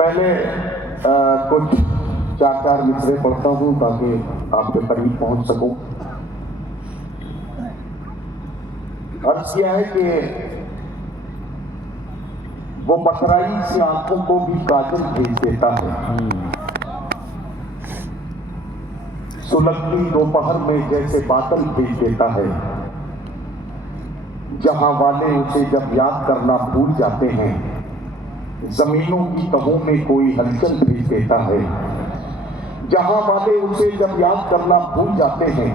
पहले कुछ चार मिसरे पढ़ता हूँ ताकि आपके करीब पहुंच सकूं। अर्ज किया है कि वो बतराई सी आंखों को भी काजल भेज देता है, सुलगती दोपहर में जैसे बादल भेज देता है। जहां वाले उसे जब याद करना भूल जाते हैं, जमीनों की तहों में कोई हलचल भेज देता है। जहां वाले उसे जब याद करना भूल जाते हैं,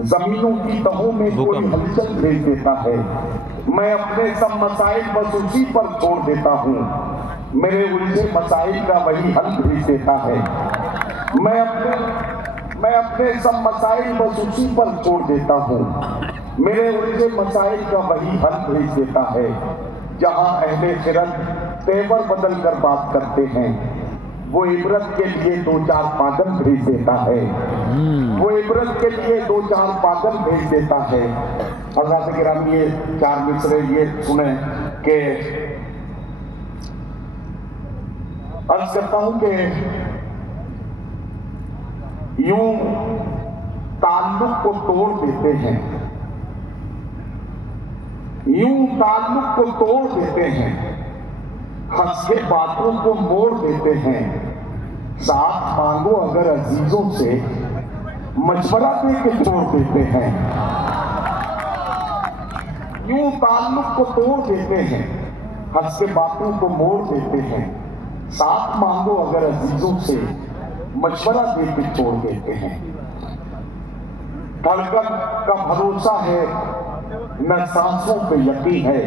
जमीनों की तहों में कोई हलचल भेज देता है। मैं अपने सब मसाइल बस उसी पर छोड़ देता हूँ, मेरे उलझे मसाइल का वही हल भेज देता है। मैं अपने सब मसाइल बस उसी पर छोड़ देता हूँ, मेरे उलझे मसाइल का वही हल भेज देता है। जहां अहले खिरत तेवर बदल कर बात करते हैं, वो इबरत के लिए दो चार पागल भेज देता है। वो इबरत के लिए दो चार पागल भेज देता है। हज़रात किराम ये चार मिसरे ये सुने कि अर्ज करता हूं कि यूं ताल्लुक को तोड़ देते हैं, यूं ताल्लुक को तोड़ देते हैं, हंस के बातों को मोड़ देते हैं। साथ मांगो अगर अजीजों से, मशवरा दे के छोड़ देते हैं। यूं ताल्लुक को तोड़ देते हैं, हंस के बातों को मोड़ देते हैं। साथ मांगो अगर अजीजों से, मशवरा दे के छोड़ देते हैं। धड़कन का भरोसा है न सांसों पे यकीन है,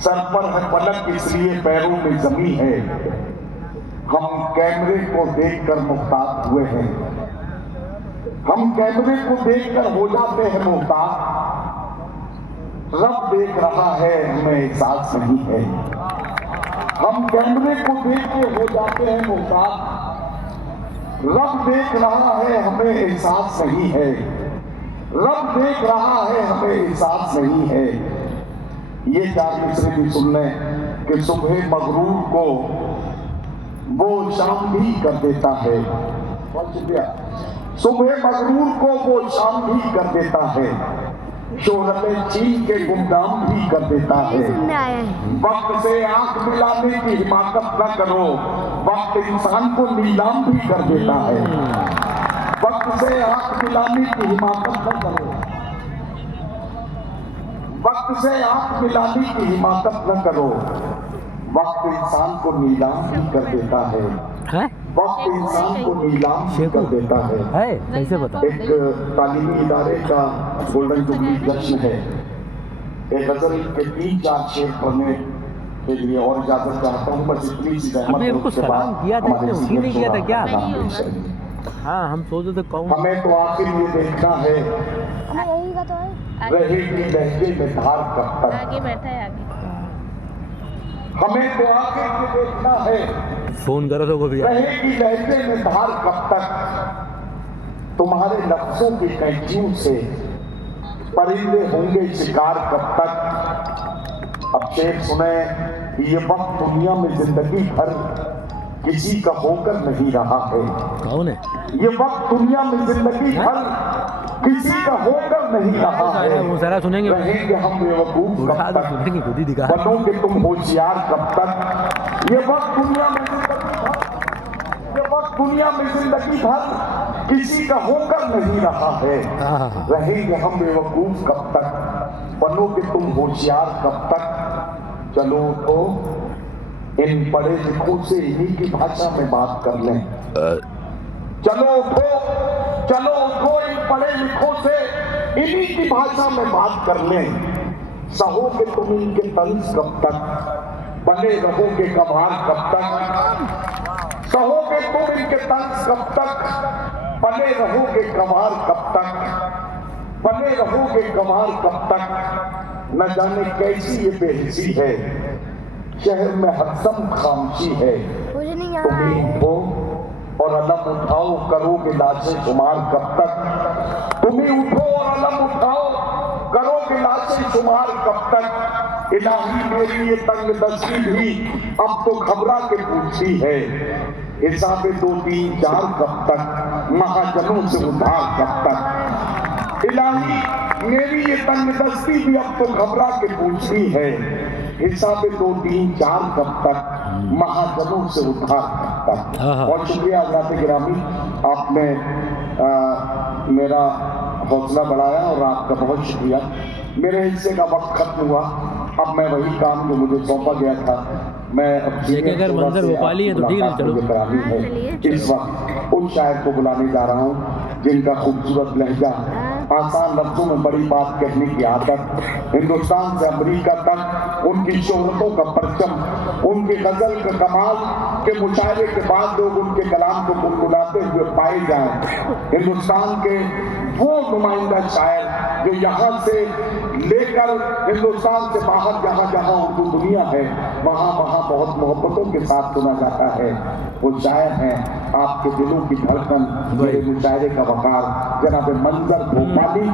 सर पर है पलक इसलिए पैरों में जमी है। हम कैमरे को देखकर मुहताज हुए हैं, हम कैमरे को देखकर हो जाते हैं मुहताज। रब देख रहा है हमें एहसास नहीं है, हम कैमरे को देख के हो जाते हैं मुहताज। रब देख रहा है हमें एहसास नहीं है, रब देख रहा है हमें एहसास नहीं है। ये चार मिसरे भी सुन लें कि सुबह मगरूर को वो शाम भी कर देता है। सुबह मगरूर को वो शाम भी कर देता है, शोहरत चीन के गुमनाम भी कर देता है। वक्त से आंख मिलाने की हिमाकत न करो, वक्त इंसान को नीलाम भी कर देता है। वक्त से आंख मिलाने की हिमाकत न करो, वक्त से आंख मिलाने की हिमाकत न करो, वक्त इंसान को नीलाम भी कर देता है। वक्त इंसान को नीलाम भी कर देता है। कैसे बता? एक तालीमी इदारे का गोल्डन जुबली जश्न है। एक गजल के 3-4 शेर पढ़ने के लिए और इजाजत चाहता हूँ, बस इतनी सी रहमत उसके बाद हमारे उसी ने किया था क्या? सीने हाँ हम सोचे थे कौन। हमें तो आखिर ये देखना है, यही का तो है, रहेगी लहजे में धार कब तक। आगे बैठा है आगे। हमें तो आखिर ये देखना है, फोन करो तो को भी रहेगी लहजे में धार कब तक। तुम्हारे लफ्जों की कैंचियों से परिंदे होंगे शिकार कब तक। अब शेर सुने कि ये वक्त दुनिया में जिंदगी भर किसी का होकर नहीं रहा है। कौन है? ये वक्त दुनिया में जिंदगी भर किसी का होकर नहीं रहा है। वो सारा सुनेंगे, रहेंगे हम बेवकूफ कब तक, सुनेंगे खुद ही दिखा। बनोगे तुम होशियार कब तक। ये वक्त दुनिया में जिंदगी भर, ये वक्त दुनिया में जिंदगी भर किसी का होकर नहीं रहा है। रहेंगे हम बेवकूफ कब तक, बनोगे तुम होशियार कब तक। चलो तो इन पढ़े लिखों से इन्हीं की भाषा में बात कर लें। चलो उठो, चलो उठो, इन पढ़े लिखों से इन्हीं की भाषा में बात कर लें। सहोगे तुम इनके तंज कब तक, बने रहोगे गंवार कब तक। सहोगे तुम इनके तंज कब तक, बने रहोगे गंवार कब तक। बने रहोगे गंवार कब तक। न जाने कैसी ये बेहिसी है, शहर में हरदम खामोशी है। तुम उठो और अलम उठाओ, करोगे लाशें शुमार कब तक। तुम उठो और अलम उठाओ, करोगे लाशें शुमार कब तक। इलाही मेरी ये तंग दस्ती भी अब तो घबरा के पूछती है, हिसाबे 2 3 4 कब तक, महाजनों से उधार कब तक। इलाही मेरी ये तंग दस्ती भी अब तो घबरा के पूछती है, हिसाबे 2 3 4 कब तक, महाजनों से उधार कब तक। बहुत शुक्रिया हज़रात गिरामी, आपने मेरा हौसला बढ़ाया और आपका बहुत शुक्रिया। मेरे हिस्से का वक्त खत्म हुआ, अब मैं वही काम जो मुझे सौंपा गया था, मैं अगर मंजर भोपाली है तो ठीक है, चलो करानी है। इस वक्त उन शायर को बुलाने जा रहा हूँ जिनका खूबसूरत लहजा, आसान लफ्जों में बड़ी बात कहने की आदत, हिंदुस्तान से अमेरिका तक उनकी शोहरतों का परचम, उनकी गजल के कमाल के मुशायरे के बाद लोग उनके कलाम को गुनगुनाते हुए पाए जाएं। हिंदुस्तान के वो नुमाइंदा शायर जो यहाँ से लेकर हिंदुस्तान से बाहर जहाँ जहाँ उर्दू दुनिया है वहाँ वहाँ बहुत मोहब्बतों के साथ सुना जाता है, वो शायर हैं आपके दिलों की धड़कन, मेरे मुशायरे का वकार जनाब मंजर भोपाली।